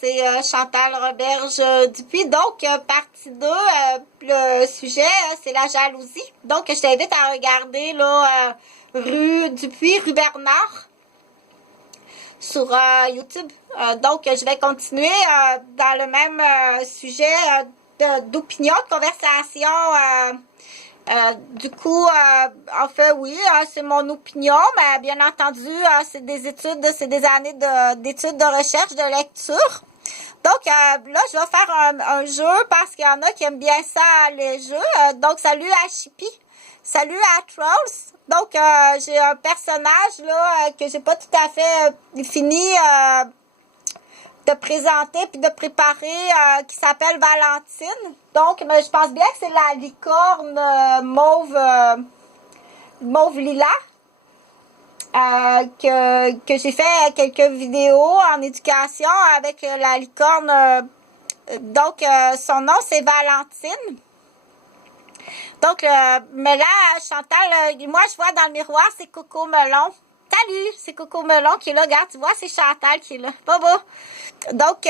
c'est Chantal Roberge Dupuis. Donc, partie 2, le sujet, c'est la jalousie. Donc, je t'invite à regarder là, rue Dupuis, rue Bernard, sur YouTube. Donc, je vais continuer dans le même sujet d'opinion, de conversation. Du coup, en fait, oui, c'est mon opinion, mais bien entendu, c'est des études, c'est des années d'études, de recherche, de lecture. Donc, là, je vais faire un jeu parce qu'il y en a qui aiment bien ça, les jeux. Donc, salut à Chippy. Salut à Trolls. Donc, j'ai un personnage, là, que j'ai pas tout à fait fini de présenter puis de préparer qui s'appelle Valentine. Donc, je pense bien que c'est la licorne mauve lilas que j'ai fait quelques vidéos en éducation avec la licorne. Donc, son nom, c'est Valentine. Donc, mais là, Chantal, moi, je vois dans le miroir, c'est Coco Melon. Salut, c'est Coco Melon qui est là. Regarde, tu vois, c'est Chantal qui est là. Bobo. Donc,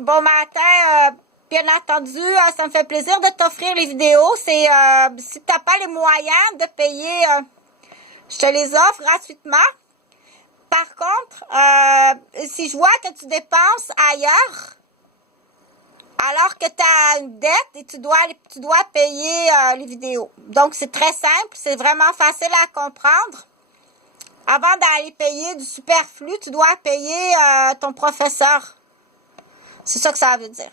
bon matin, bien entendu, ça me fait plaisir de t'offrir les vidéos. C'est, si tu n'as pas les moyens de payer, je te les offre gratuitement. Par contre, si je vois que tu dépenses ailleurs, alors que tu as une dette et tu dois payer les vidéos. Donc, c'est très simple, c'est vraiment facile à comprendre. Avant d'aller payer du superflu, tu dois payer ton professeur. C'est ça que ça veut dire.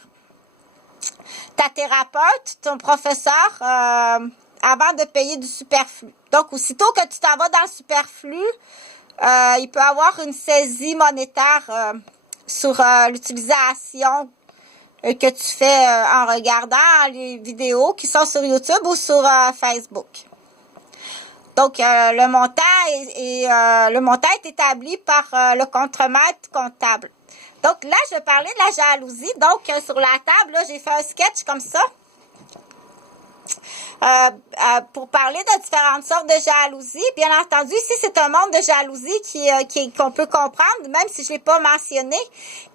Ta thérapeute, ton professeur, avant de payer du superflu. Donc, aussitôt que tu t'en vas dans le superflu, il peut y avoir une saisie monétaire sur l'utilisation que tu fais en regardant les vidéos qui sont sur YouTube ou sur Facebook. Donc, le montant est établi par le contremaître comptable. Donc, là, je vais parler de la jalousie. Donc, sur la table, là, j'ai fait un sketch comme ça. Pour parler de différentes sortes de jalousie. Bien entendu, ici, c'est un monde de jalousie qu'on peut comprendre, même si je ne l'ai pas mentionné,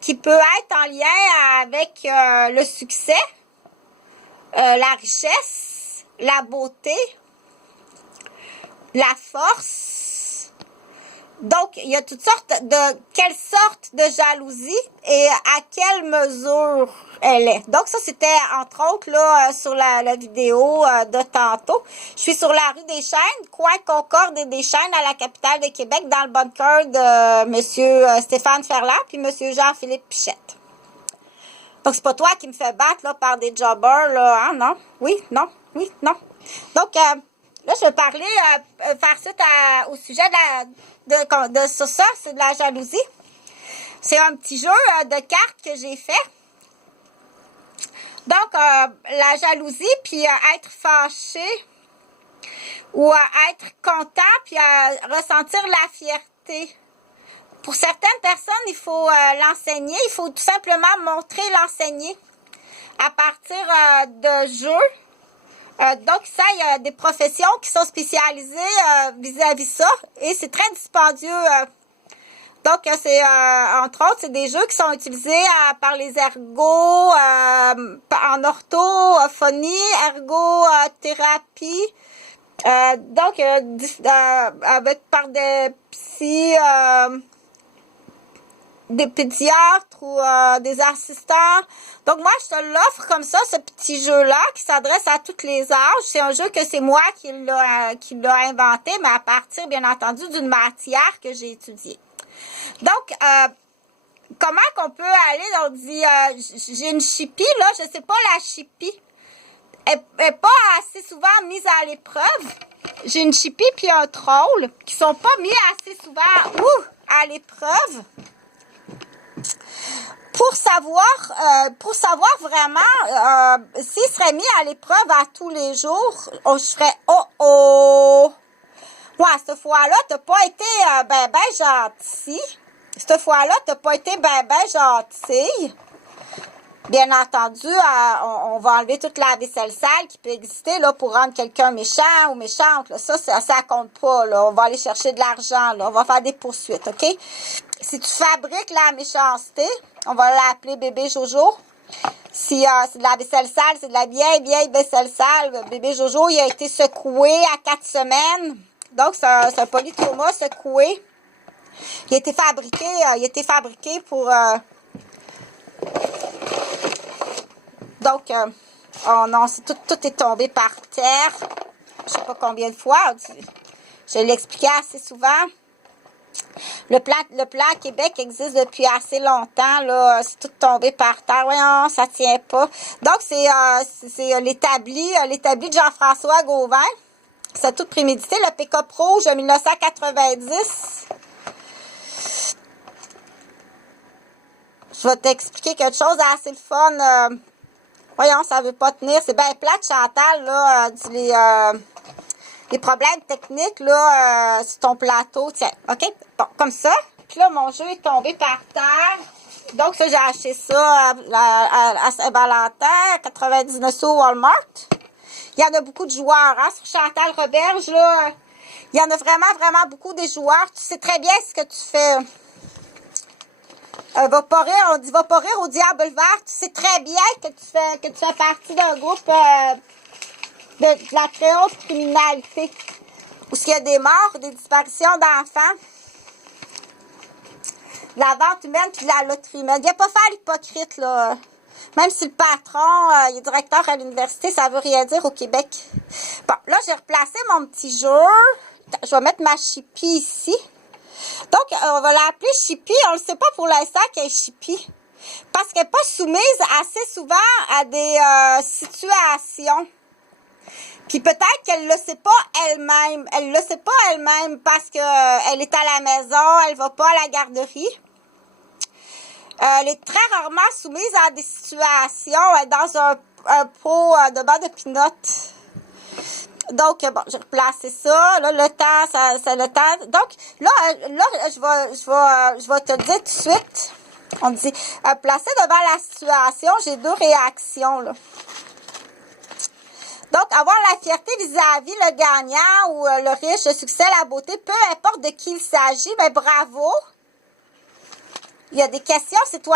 qui peut être en lien avec le succès, la richesse, la beauté, la force. Donc, il y a toutes sortes quelle sorte de jalousie et à quelle mesure elle est. Donc, ça, c'était entre autres là sur la vidéo de tantôt. Je suis sur la rue des Chênes, coin Concorde et des Chênes à la capitale de Québec, dans le bunker de monsieur Stéphane Ferland puis monsieur Jean-Philippe Pichette. Donc, c'est pas toi qui me fais battre là par des jobbers, là, hein, non? Oui, non, oui, non. Donc, là, je vais parler, faire suite au sujet sur ça, c'est de la jalousie. C'est un petit jeu de cartes que j'ai fait. Donc, la jalousie, puis être fâché ou être content, puis ressentir la fierté. Pour certaines personnes, il faut l'enseigner. Il faut tout simplement montrer l'enseigner à partir de jeux. Donc, ça, il y a des professions qui sont spécialisées vis-à-vis ça. Et c'est très dispendieux. Donc, c'est entre autres, c'est des jeux qui sont utilisés par les ergots en orthophonie, ergothérapie. Donc, par des psy, des pédiatres ou des assistants. Donc, moi, je te l'offre comme ça, ce petit jeu-là qui s'adresse à tous les âges. C'est un jeu que c'est moi qui l'a inventé, mais à partir, bien entendu, d'une matière que j'ai étudiée. Donc, comment qu'on peut aller, on dit, j'ai une chipie, là, je sais pas, la chipie est pas assez souvent mise à l'épreuve. J'ai une chipie puis un troll qui sont pas mis assez souvent à l'épreuve. Pour savoir vraiment s'il serait mis à l'épreuve à tous les jours, je ferais ouais, cette fois-là, t'as pas été ben gentil. Cette fois-là, t'as pas été ben gentil. Bien entendu, on va enlever toute la vaisselle sale qui peut exister là pour rendre quelqu'un méchant ou méchante. Là. Ça compte pas. Là. On va aller chercher de l'argent. On va faire des poursuites, OK? Si tu fabriques la méchanceté, On va l'appeler bébé Jojo. Si c'est de la vaisselle sale, c'est de la vieille vaisselle sale. Bébé Jojo, il a été secoué à 4 semaines. Donc, c'est un polytrauma secoué. Il a été fabriqué pour... Donc, oh non, tout est tombé par terre. Je sais pas combien de fois. Je l'ai expliqué assez souvent. Le plan à Québec existe depuis assez longtemps. Là, c'est tout tombé par terre. Voyons, ça tient pas. Donc, c'est l'établi de Jean-François Gauvin. C'est tout prémédité. Le pick-up rouge de 1990. Je vais t'expliquer quelque chose d'assez le fun. Voyons, ça veut pas tenir. C'est bien plate, Chantal, là. Les problèmes techniques, là, sur ton plateau. Tiens, OK? Bon, comme ça. Puis là, mon jeu est tombé par terre. Donc, ça, j'ai acheté ça à Saint-Valentin, 99 sous au Walmart. Il y en a beaucoup de joueurs, hein, sur Chantal Roberge, là. Il y en a vraiment beaucoup des joueurs. Tu sais très bien ce que tu fais. Va pas rire, on dit va pas rire au diable vert. Tu sais très bien que tu fais partie d'un groupe de la très haute criminalité. Où il y a des morts, des disparitions d'enfants. De la vente humaine puis de la loterie humaine. Viens pas faire l'hypocrite, là. Même si le patron il est directeur à l'université, ça veut rien dire au Québec. Bon, là, j'ai replacé mon petit jeu. Je vais mettre ma chipie ici. Donc, on va l'appeler Chippy. On ne sait pas pour l'instant qu'elle est Chippy. Parce qu'elle n'est pas soumise assez souvent à des situations. Puis peut-être qu'elle ne le sait pas elle-même. Elle ne le sait pas elle-même parce qu'elle est à la maison, elle ne va pas à la garderie. Elle est très rarement soumise à des situations dans un pot de beurre de pinot. Donc, bon, j'ai replacé ça. Là, le temps, c'est le temps. Donc, là, je vais te dire tout de suite. On dit, placé devant la situation, j'ai deux réactions, là. Donc, avoir la fierté vis-à-vis le gagnant ou le riche, le succès, la beauté, peu importe de qui il s'agit, ben bravo. Il y a des questions, c'est toi.